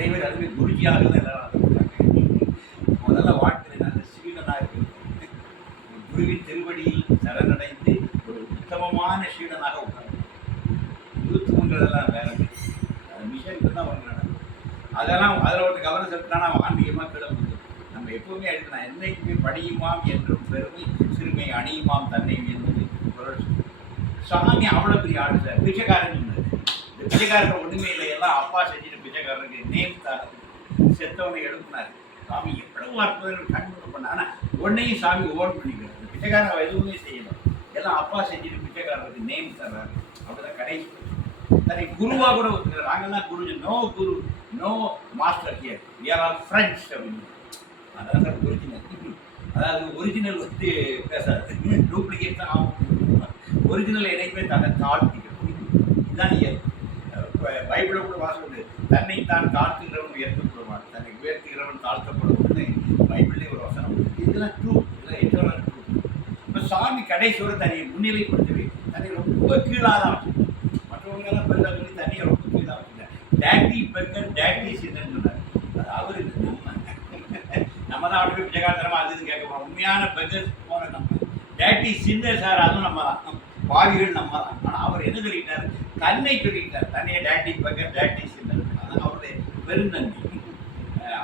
நிறைய பேர் அதுவே குருஜியாக தான் எல்லாரும் முதல்ல வாழ்க்கை நல்ல சீடனாக இருக்கிறது குருவின் திருவடியில் சரணடைந்து ஒரு உத்தமமான சீடனாக உட்கார்ந்து எல்லாம் வேற மிஷனுக்கு தான் ஒன்று நடக்கும். அதெல்லாம் அதில் ஒரு கவனம் செலுத்தினா நம்ம ஆன்மீகமாக கிளம்புது நம்ம எப்பவுமே எடுக்கணும் என்னைக்குமே படியுமாம் என்றும் பெருமை சிறுமை அணியுமாம் தன்னை என்பது குரல் சாமி அவ்வளோ பெரிய ஆள் சார். பிச்சைக்காரன் பிச்சைக்காரன் ஒன்றுமே இல்லை. எல்லாம் அப்பா செஞ்சுட்டு பிச்சைக்காரனுக்கு நேம் தர செத்தவனை எழுப்பினார். சாமி எவ்வளவு அற்புதங்கள் கண்முக பண்ண ஆனா ஒன்னையும் சாமி ஓன் பண்ணிக்கிறார். பிச்சைக்காரன் அவன் எதுவுமே செய்யணும் எல்லாம் அப்பா செஞ்சுட்டு பிச்சைக்காரனுக்கு நேம் தர்றாரு. அப்படிதான் கடைசி தன்னை குருவா கூட ஒத்துக்கிறார். நாங்கள்லாம் guru no guru no master here we are all friends அப்படின்னு. அதான் சார் ஒரிஜினல் அதாவது ஒரிஜினல் வந்து பேசாது. டூப்ளிகேட் தான் ஆகும். ஒரிஜினல் என்னைக்குமே தன்னை தாழ்த்திக்கணும். இதுதான் இயல்பு. பைபிளை கூட வாசல் தன்னை தான் தாழ்த்துகிறவன் உயர்த்தப்படுவான். தன்னை உயர்த்துகிறவன் தாழ்த்தப்படுவதுன்னு பைபிள்லேயே ஒரு வசனம். இதெல்லாம் ட்ரூ இதெல்லாம் எட்டோட ட்ரூ இப்போ சாமி கடைசி வரை தன்னை முன்னிலைப்படுத்தவே தன்னை ரொம்ப கீழாக தான் வச்சுக்கணும் மற்றவங்கெல்லாம் பெருசாக சொல்லி தண்ணியை ரொம்ப கீழாக வச்சுருக்கேன் டேட்டி பெக்கர் டேட்டி சின்னன்னு சொன்னார். அது அவரு நம்ம. நம்ம தான் அப்படி போய் பிச்சைக்காரத்தனமா அது இது கேட்க போகிறோம் உண்மையான பெக்கர் போன நம்ம. டேட்டி சிந்தர் சார் அதுவும் நம்ம தான். பாவிகள் நம்ம தான். ஆனால் அவர் என்ன சொல்லிட்டார்? தன்னை சொல்லிட்டார். தன்னையை டேட்டி பெக்கர் டேட்டி சின்னர் அதான் அவருடைய பெருந்தன்மை.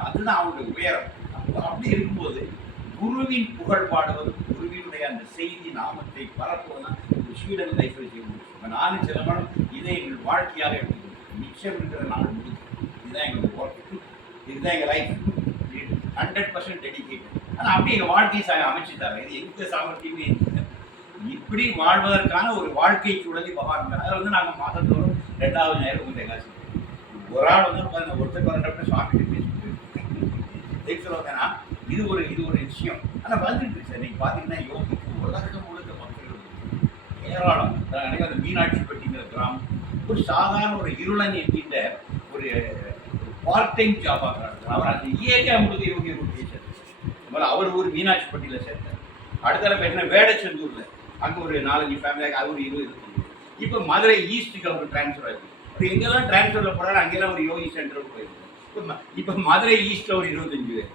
அதுதான் அவருடைய உயரம். அப்படி இருக்கும்போது குருவின் புகழ் பாடுவது குருவினுடைய அந்த செய்தி நாமத்தை பரப்புவதுதான் ஸ்வீடன் லைஃப்பில் செய்ய முடியும். இப்போ நானும் சில மனம் இதை எங்கள் வாழ்க்கையாக எடுத்துக்கணும் மிச்சம் இருக்கிற நாள் முடியும் இதுதான் எங்களுடைய ஒர்க் இதுதான் எங்கள் லைஃப் ஹண்ட்ரட் பர்சன்ட் டெடிக்கேட் ஆனால் அப்படி எங்கள் வாழ்க்கையை அமைச்சுட்டாங்க இது எந்த சாமர்த்தியமே இல்லை. இப்படி வாழ்வதற்கான ஒரு வாழ்க்கை சூழலை பகவான் அதில் வந்து நாங்கள் மாதந்தோறும் ரெண்டாவது நேரம் கொஞ்சம் எங்காச்சும் ஒரு ஆள் வந்து பார்த்தீங்கன்னா ஒருத்தர் பன்னெண்டு சுவாமி பேசிட்டு எதுக்கு இது ஒரு இது ஒரு விஷயம். ஆனால் வந்துட்டு சார் நீங்கள் பார்த்தீங்கன்னா யோகிக்கு உலகம் முழுக்க மக்கள் ஏராளம். அன்றைக்கி அந்த மீனாட்சிப்பட்டிங்கிற கிராமம் ஒரு சாதாரண ஒரு இருளன் என்கின்ற ஒரு பார்ட் டைம் ஜாப் ஆகிறார் அவர் அந்த ஏரியா முழுக்க யோகி ஒரு டீச்சர் அவர் ஒரு மீனாட்சிப்பட்டியில் சேர்த்தார். அடுத்த தடவை என்ன வேடச்செந்தூரில் அங்கே ஒரு நாலஞ்சு ஃபேமிலியாக அது ஒரு இருபது இப்போ மதுரை ஈஸ்ட்டுக்கு அவர் ட்ரான்ஸ்ஃபர் ஆகுது இப்போ எங்கெல்லாம் ட்ரான்ஸ்ஃபரில் போகிறாரு அங்கெல்லாம் ஒரு யோகி சென்டருக்கு போயிருக்காரு. இப்போ இப்போ மதுரை ஈஸ்ட்டில் ஒரு இருபத்தஞ்சு பேர்.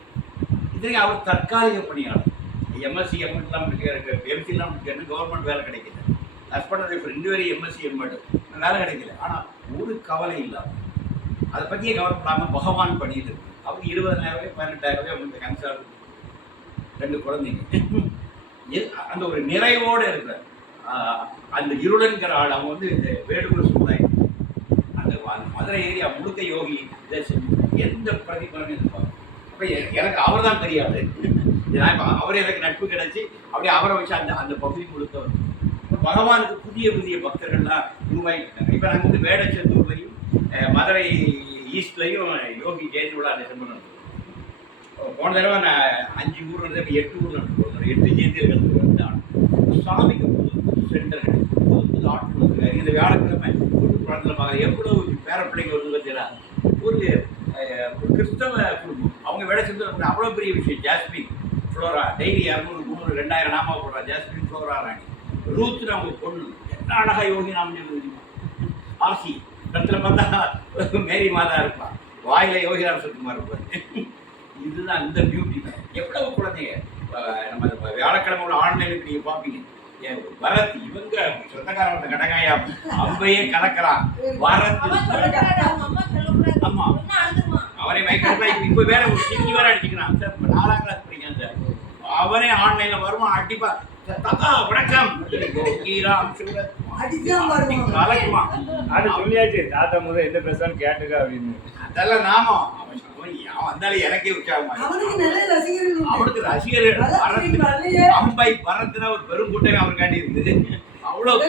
இதுக்கு அவர் தற்காலிக பணியாளர். எம்எஸ்சி எம்எட்லாம் முடிக்கிறாரு எம்சிலாம் முடிக்கிறாரு கவர்மெண்ட் வேலை கிடைக்கல. ஹஸ்பண்ட் இப்போ ரெண்டு பேரும் எம்எஸ்சி எம்எட் வேலை கிடைக்கல. ஆனால் ஒரு கவலை இல்லாமல் அதை பற்றியே கவலைப்படாமல் பகவான் பண்ணிட்டு இருக்கு. அவங்க இருபதாயிரம் ரூபாய் பதினெட்டாயிரம் ரூபாய் அவங்களுக்கு கன்சல்ட் ரெண்டு குழந்தைங்க. அந்த ஒரு நிறைவோடு இருக்கிறார் அந்த இருளன்கிற ஆள் அவங்க வந்து இந்த வேடுகுல சமுதாயம் அந்த மதுரை ஏரியா முழுக்க யோகி எந்த பிரதிபலனும் இருப்பாங்க அப்போ எனக்கு அவர் தான் தெரியாது. நான் இப்போ அவர் எனக்கு நட்பு கிடைச்சி அப்படியே அவரை வச்சு அந்த அந்த பகுதி முழுக்க பகவானுக்கு புதிய புதிய பக்தர்கள்லாம் உருவாகிட்டாங்க இப்போ நாங்கள் வந்து வேடச்செந்தூர்லையும் மதுரை ஈஸ்ட்லையும் யோகி ஜெயந்தி விழா டிசம்பர் போன தடவை நான் அஞ்சு ஊர் வந்து இப்போ எட்டு ஊர் நடத்துவோம் எட்டு ஜெயந்தியில் கலந்து சாமிக்கு புது புது சென்டர்கள் புது புது ஆட்கள் வந்துருக்காரு இந்த வியாழக்கிழமை குடும்பத்தில் பார்க்க எவ்வளோ பேர பிள்ளைங்க வருது பார்த்தீங்களா? ஒரு கிறிஸ்தவ குடும்பம். அவங்க வேலை செஞ்சு அவ்வளோ பெரிய விஷயம். ஜாஸ்மின் ஃப்ளோரா டெய்லி இரநூறு முந்நூறு ரெண்டாயிரம் நாமா போடுறா. Jasmine Flora Rani. ரூத்து நம்ம பொண்ணு. என்ன அழகா யோகி நாம ஆசி இடத்துல பார்த்தா மேரி மாதா இருப்பான் வாயில யோகிராம் சத்துமார் இருப்பார். இதுதான் இந்த பியூட்டி எவ்வளவு குழந்தைங்க நம்ம வியாழக்கிழமை உள்ள ஆன்லைன் நீங்க பார்ப்பீங்க. பரத் இவங்க சொந்தக்காரங்க கடகாயா அம்பையே கலக்கிறான். சொல்லக்கூடாது. ஆமா. அவனே மைக்கிறப்ப இப்ப வேற ஒரு சிங்கி வேற அடிச்சுக்கிறான். சார் இப்ப நாலாம் கிளாஸ் படிக்கான் சார். அவனே ஆன்லைன்ல வருவான் அடிப்பா. தாத்தா வணக்கம். யோகிராம் சூரத். கலக்குவான். அது சொல்லியாச்சு தாத்தா முதல் எந்த பேசாலும் கேட்டுக்க அப்படின்னு. அதெல்லாம் நாமம் அவன் அவனுக்கு ரசிகர்கள். அம்பை பரத்துனா ஒரு பெரும் கூட்டமே அவருக்காண்டி இருந்தது அவ்வளவு.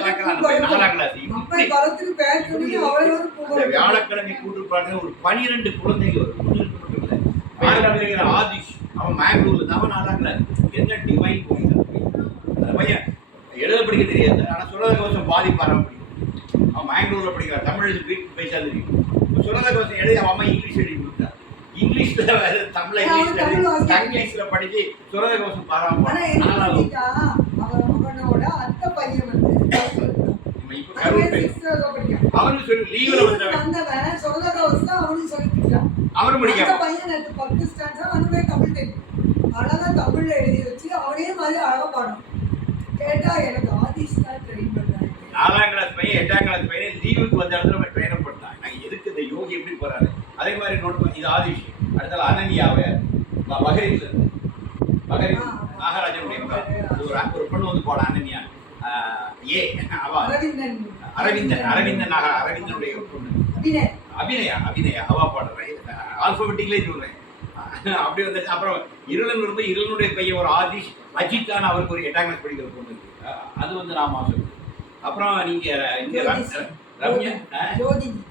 வியாழக்கிழமை கூட்டுப்பாடுங்க ஒரு பனிரெண்டு குழந்தைங்க ஒரு குழந்தைங்க ஆதிஷ் அவன் மேங்களூர்ல தான் நாலாம் கிளாஸ் என்ன டிவைன் அந்த பையன் எழுத படிக்க தெரியாது. ஆனா சுரத கோஷம் பாதி பாரம் பிடிக்கும் அவன் மேங்களூர்ல படிக்கிறான். தமிழ் வீட்டு பேசா தெரியும் சுரத கோஷம் எழுதி அவன் இங்கிலீஷ் எழுதி இங்கிலீஷ்ல வேற தமிழ அவன் இங்கிலீஷ்ல இங்கிலீஷ்ல படிச்சு சுரத கோஷம் பாராம அவனோட அத்தை பையன் வந்து. அவனுக்கு சொல்லி லீவ்ல வந்தவன் தான் அவனுக்கு சொல்லிக் கொடுத்தான். அவரும் பையன் நேற்று பத்து ஸ்டாண்ட்ஸா அவனுமே தமிழ் தெரியும். அழகா தமிழ்ல எழுதி வச்சு அவனே மாதிரி அழகா பாடும் கேட்டா எனக்கு ஆதிஷ் தான் ட்ரெயின் பண்றாங்க நாலாம் கிளாஸ் பையன் எட்டாம் கிளாஸ் பையன் லீவுக்கு வந்த இடத்துல நம்ம ட்ரெயினம் பண்ணான் நாங்கள் எதுக்கு இந்த யோகி எப்படி போறாரு? அதே மாதிரி நோட் பண்ணி இது ஆதிஷ். அடுத்தால அனன்யாவை மகரில் இருந்து. மகரில் நாகராஜனுடைய ஒரு ஒரு பொண்ணு வந்து போட அனன்யா. ஏ அவ. அரவிந்தன். அரவிந்தன் நாக அரவிந்தனுடைய பொண்ணு. அபிநய். அபிநயா அவா பாடுறேன். ஆல்பபெட்டிக்லே சொல்றேன். அப்படி வந்துச்சு அப்புறம் இருளன் இருந்து இருளனுடைய பையன் ஒரு ஆதிஷ் அஜித்தான் அவருக்கு ஒரு எட்டாம் கிளாஸ் படிக்கிற பொண்ணு அது வந்து நாம சொல்லுது அப்புறம் நீங்க இங்க ஜோதினி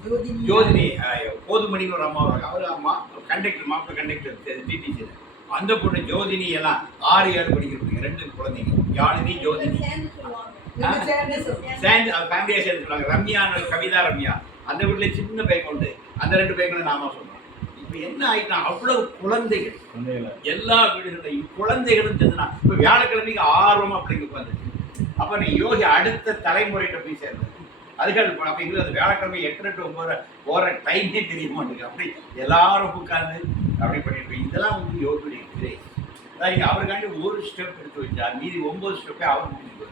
ஜோதினி ஜோதினி. அஹ், போதுமணின்னு ஒரு அம்மா வராங்க அவர் அம்மா கண்டக்டர் மாப்பிள்ள கண்டக்டர் டிடிசி அந்த பொண்ணு ஜோதினி எல்லாம் ஆறு ஏழு படிக்கிற பிள்ளைங்க ரெண்டு குழந்தைங்க. யாழினி ஜோதினி. சேர்ந்து சொல்லுவாங்க. ரெண்டு சேர்ந்து சொல்லு. சேர்ந்து ஃபேமிலியா சேர்ந்து சொல்றாங்க ரம்யா கவிதா ரம்யா. அந்த வீட்டுல சின்ன பையன் உண்டு. அந்த ரெண்டு பையன்களும் நாம சொல்றோம். இப்ப என்ன ஆயிட்டா அவ்வளவு குழந்தைகள்? எல்லா வீடுகளையும் குழந்தைகளும் சேர்ந்துனா இப்ப வியாழக்கிழமைக்கு ஆர்வமா அப்படிங்க உட்காந்து அப்ப நீ யோகி அடுத்த தலைமுறைகிட்ட போய் சேர்ந்தது அதுக்காக இப்ப அப்ப எங்களுக்கு அது வியாழக்கிழமை எட்டு எட்டு ஒன்பது போற டைமே தெரிய மாட்டேங்குது அப்படி எல்லாரும் உட்கார்ந்து அப்படி பண்ணிட்டு இதெல்லாம் வந்து யோகி கிரேஸ் அதான் நீங்க அவருக்காண்டி ஒரு ஸ்டெப் எடுத்து வச்சா மீதி ஒன்பது ஸ்டெப்பே அவர் முடிச்சுப்பாரு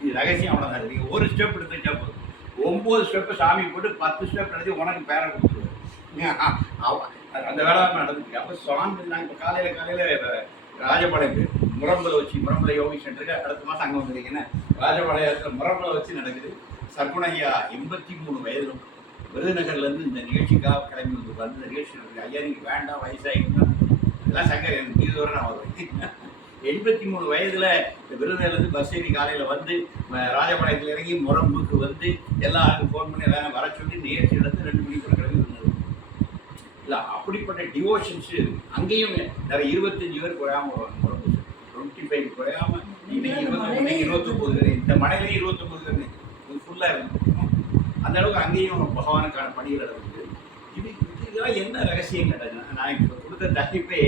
இது ரகசியம் அவ்வளவுதான். நீங்க ஒரு ஸ்டெப் எடுத்து வச்சா போதும். ஒன்பது ஸ்டெப்பு சாமி போட்டு பத்து ஸ்டெப் நடத்தி உனக்கு பேரை கொடுத்துருவாரு. அந்த வேலை நடந்துச்சு அப்போ சுவாமி நாங்கள் இப்போ காலையில் காலையில் ராஜபாளையம் போய் வச்சு முரம்பலை யோகி சென்டருக்கு அடுத்த மாதம் அங்கே வந்துருக்கீங்கன்னா ராஜபாளையத்தில் முரம்பலை வச்சு நடக்குது. சர்க்குணையா எண்பத்தி மூணு வயதிலும் விருதுநகர்லேருந்து இந்த நிகழ்ச்சிக்காக கிளம்பி வந்து வந்து இந்த நிகழ்ச்சி நடக்குது ஐயா நீங்கள் வேண்டாம் வயசாகிட்டு இதெல்லாம் சங்கர் எனக்கு இது வரை நான் வருவேன் எண்பத்தி மூணு வயதில் இந்த விருதுநகர்லேருந்து பஸ் ஏறி காலையில் வந்து ராஜபாளையத்தில் இறங்கி முரம்புக்கு வந்து எல்லாருக்கும் ஃபோன் பண்ணி எல்லாரும் வர சொல்லி நிகழ்ச்சி எடுத்து ரெண்டு மணிக்கு கிளம்பி வந்தது. இல்லை அப்படிப்பட்ட டிவோஷன்ஸ் அங்கேயும் நிறைய இருபத்தஞ்சு பேர் குறையாமல் வருவாங்க டுவெண்ட்டி ஃபைவ் குறையாமல் இன்னைக்கு இருபத்தி இன்னைக்கு இருபத்தொம்பது பேர். இந்த மலையிலேயே இருபத்தொம்பது பேர் ஃபுல்லாக இருக்கும் அந்த அளவுக்கு அங்கேயும் பகவானுக்கான பணிகள் நடக்குது. இது இதெல்லாம் என்ன ரகசியம் கேட்டது நான் இப்போ கொடுத்த தலைப்பே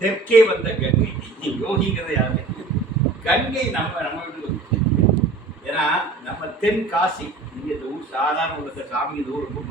தெற்கே வந்த கங்கை யோகிங்கிறது யாரு கங்கை நம்ம நம்ம வீட்டுக்கு வந்து ஏன்னா நம்ம தென் காசி இங்கே இந்த ஊர் சாதாரண உள்ள சாமி இந்த ஊர் ரொம்ப